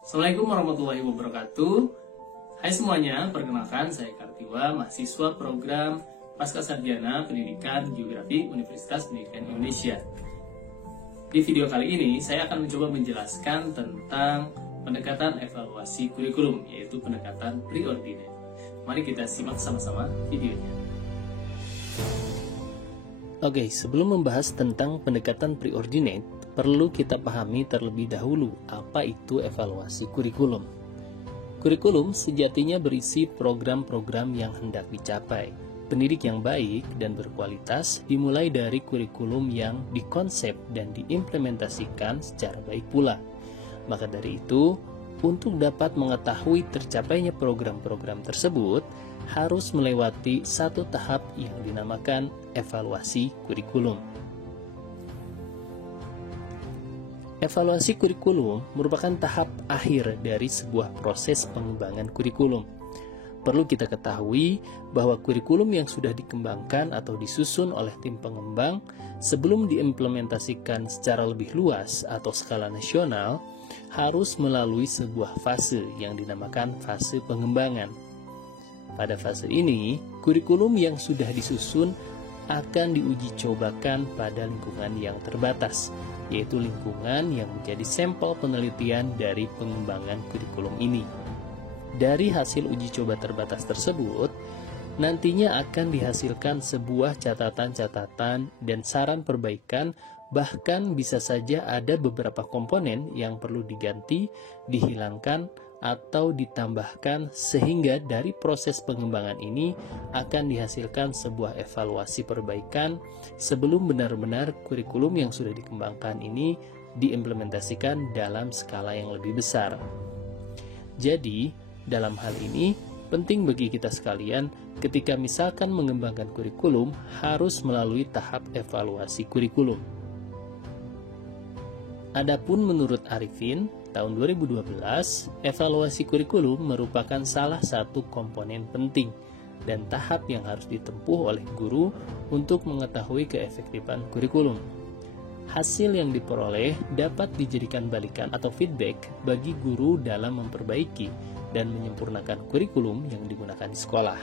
Assalamualaikum warahmatullahi wabarakatuh. Hai semuanya, perkenalkan saya Kartiwa, mahasiswa program Pascasarjana Pendidikan Geografi Universitas Pendidikan Indonesia. Di video kali ini, saya akan mencoba menjelaskan tentang pendekatan evaluasi kurikulum, yaitu pendekatan preordinate. Mari kita simak sama-sama videonya. Oke, sebelum membahas tentang pendekatan preordinate, perlu kita pahami terlebih dahulu apa itu evaluasi kurikulum. Kurikulum sejatinya berisi program-program yang hendak dicapai. Pendidik yang baik dan berkualitas dimulai dari kurikulum yang dikonsep dan diimplementasikan secara baik pula. Maka dari itu, untuk dapat mengetahui tercapainya program-program tersebut, harus melewati satu tahap yang dinamakan evaluasi kurikulum. Evaluasi kurikulum merupakan tahap akhir dari sebuah proses pengembangan kurikulum. Perlu kita ketahui bahwa kurikulum yang sudah dikembangkan atau disusun oleh tim pengembang sebelum diimplementasikan secara lebih luas atau skala nasional harus melalui sebuah fase yang dinamakan fase pengembangan. Pada fase ini, kurikulum yang sudah disusun akan diuji cobakan pada lingkungan yang terbatas, yaitu lingkungan yang menjadi sampel penelitian dari pengembangan kurikulum ini. Dari hasil uji coba terbatas tersebut, nantinya akan dihasilkan sebuah catatan-catatan dan saran perbaikan, bahkan bisa saja ada beberapa komponen yang perlu diganti, dihilangkan, atau ditambahkan sehingga dari proses pengembangan ini akan dihasilkan sebuah evaluasi perbaikan sebelum benar-benar kurikulum yang sudah dikembangkan ini diimplementasikan dalam skala yang lebih besar. Jadi, dalam hal ini penting bagi kita sekalian ketika misalkan mengembangkan kurikulum harus melalui tahap evaluasi kurikulum. Adapun menurut Arifin, tahun 2012, evaluasi kurikulum merupakan salah satu komponen penting dan tahap yang harus ditempuh oleh guru untuk mengetahui keefektifan kurikulum. Hasil yang diperoleh dapat dijadikan balikan atau feedback bagi guru dalam memperbaiki dan menyempurnakan kurikulum yang digunakan di sekolah.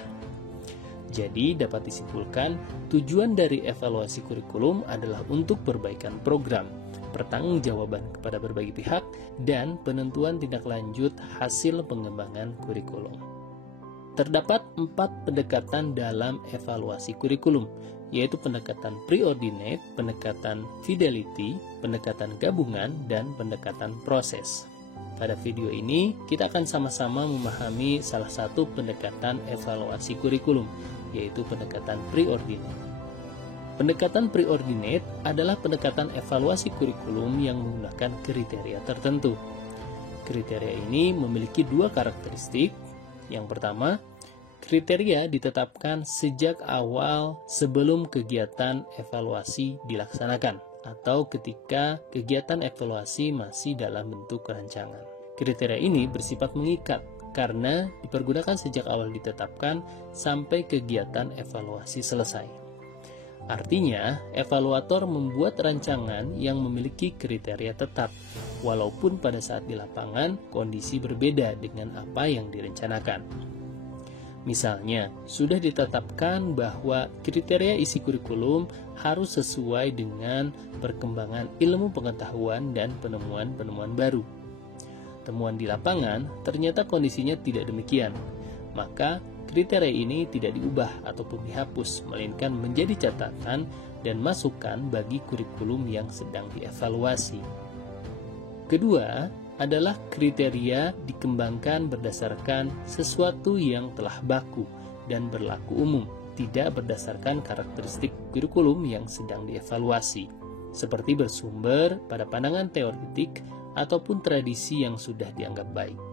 Jadi, dapat disimpulkan, tujuan dari evaluasi kurikulum adalah untuk perbaikan program, pertanggungjawaban kepada berbagai pihak, dan penentuan tindak lanjut hasil pengembangan kurikulum. Terdapat 4 pendekatan dalam evaluasi kurikulum, yaitu pendekatan preordinate, pendekatan fidelity, pendekatan gabungan, dan pendekatan proses. Pada video ini, kita akan sama-sama memahami salah satu pendekatan evaluasi kurikulum, yaitu pendekatan preordinate. Pendekatan preordinate adalah pendekatan evaluasi kurikulum yang menggunakan kriteria tertentu. Kriteria ini memiliki 2 karakteristik. Yang pertama, kriteria ditetapkan sejak awal sebelum kegiatan evaluasi dilaksanakan atau ketika kegiatan evaluasi masih dalam bentuk rancangan. Kriteria ini bersifat mengikat karena dipergunakan sejak awal ditetapkan sampai kegiatan evaluasi selesai. Artinya, evaluator membuat rancangan yang memiliki kriteria tetap, walaupun pada saat di lapangan kondisi berbeda dengan apa yang direncanakan. Misalnya, sudah ditetapkan bahwa kriteria isi kurikulum harus sesuai dengan perkembangan ilmu pengetahuan dan penemuan-penemuan baru. Temuan di lapangan ternyata kondisinya tidak demikian, maka kriteria ini tidak diubah ataupun dihapus, melainkan menjadi catatan dan masukan bagi kurikulum yang sedang dievaluasi. Kedua adalah kriteria dikembangkan berdasarkan sesuatu yang telah baku dan berlaku umum, tidak berdasarkan karakteristik kurikulum yang sedang dievaluasi, seperti bersumber pada pandangan teoretik ataupun tradisi yang sudah dianggap baik.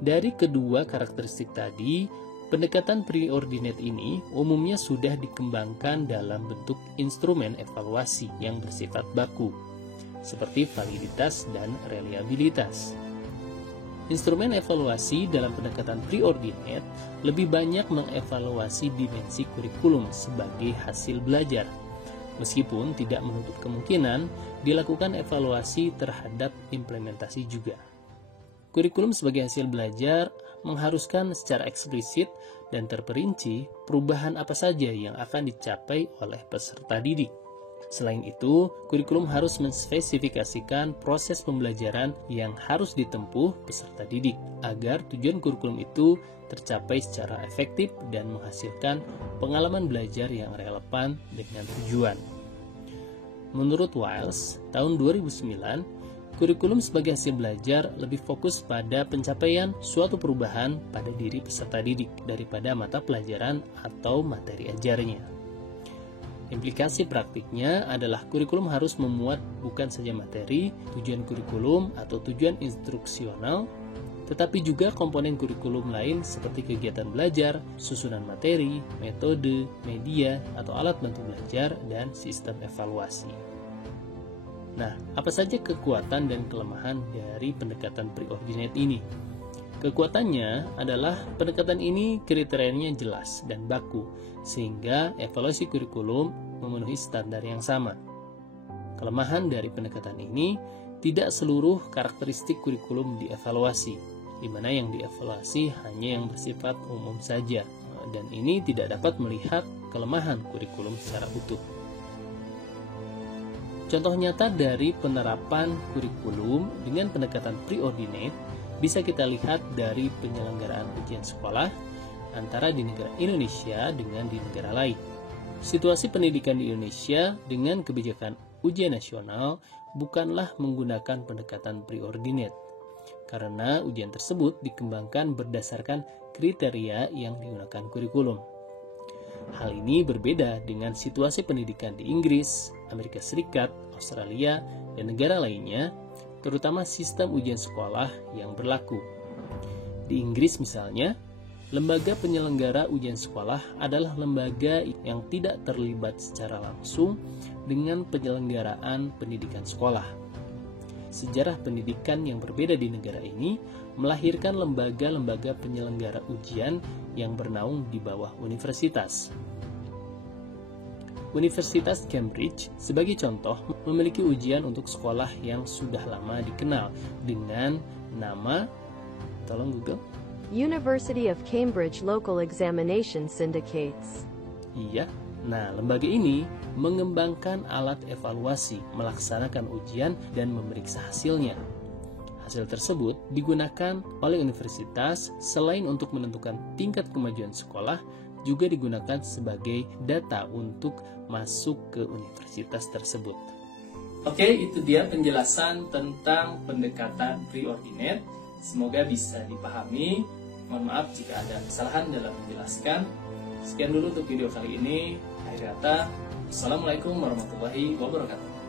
Dari kedua karakteristik tadi, pendekatan preordinate ini umumnya sudah dikembangkan dalam bentuk instrumen evaluasi yang bersifat baku, seperti validitas dan reliabilitas. Instrumen evaluasi dalam pendekatan preordinate lebih banyak mengevaluasi dimensi kurikulum sebagai hasil belajar, meskipun tidak menutup kemungkinan dilakukan evaluasi terhadap implementasi juga. kurikulum sebagai hasil belajar mengharuskan secara eksplisit dan terperinci perubahan apa saja yang akan dicapai oleh peserta didik. Selain itu, kurikulum harus menspesifikasikan proses pembelajaran yang harus ditempuh peserta didik agar tujuan kurikulum itu tercapai secara efektif dan menghasilkan pengalaman belajar yang relevan dengan tujuan. Menurut Wiles, tahun 2009, kurikulum sebagai hasil belajar lebih fokus pada pencapaian suatu perubahan pada diri peserta didik daripada mata pelajaran atau materi ajarnya. Implikasi praktiknya adalah kurikulum harus memuat bukan saja materi, tujuan kurikulum atau tujuan instruksional, tetapi juga komponen kurikulum lain seperti kegiatan belajar, susunan materi, metode, media, atau alat bantu belajar, dan sistem evaluasi. Nah, apa saja kekuatan dan kelemahan dari pendekatan pre-ordinate ini? Kekuatannya adalah pendekatan ini kriterianya jelas dan baku, sehingga evaluasi kurikulum memenuhi standar yang sama. Kelemahan dari pendekatan ini, tidak seluruh karakteristik kurikulum dievaluasi, di mana yang dievaluasi hanya yang bersifat umum saja, dan ini tidak dapat melihat kelemahan kurikulum secara utuh. Contoh nyata dari penerapan kurikulum dengan pendekatan pre-ordinate bisa kita lihat dari penyelenggaraan ujian sekolah antara di negara Indonesia dengan di negara lain. Situasi pendidikan di Indonesia dengan kebijakan ujian nasional bukanlah menggunakan pendekatan pre-ordinate, karena ujian tersebut dikembangkan berdasarkan kriteria yang digunakan kurikulum. Hal ini berbeda dengan situasi pendidikan di Inggris, Amerika Serikat, Australia, dan negara lainnya, terutama sistem ujian sekolah yang berlaku. Di Inggris misalnya, lembaga penyelenggara ujian sekolah adalah lembaga yang tidak terlibat secara langsung dengan penyelenggaraan pendidikan sekolah. Sejarah pendidikan yang berbeda di negara ini melahirkan lembaga-lembaga penyelenggara ujian yang bernaung di bawah universitas. Universitas Cambridge, sebagai contoh, memiliki ujian untuk sekolah yang sudah lama dikenal dengan nama, tolong Google, University of Cambridge Local Examination Syndicates. Iya, nah lembaga ini mengembangkan alat evaluasi, melaksanakan ujian, dan memeriksa hasilnya. Hasil tersebut digunakan oleh universitas selain untuk menentukan tingkat kemajuan sekolah, juga digunakan sebagai data untuk masuk ke universitas tersebut. Oke, itu dia penjelasan tentang pendekatan pre-ordinate. Semoga bisa dipahami. Mohon maaf jika ada kesalahan dalam menjelaskan. Sekian dulu untuk video kali ini. Akhir kata, Assalamualaikum warahmatullahi wabarakatuh.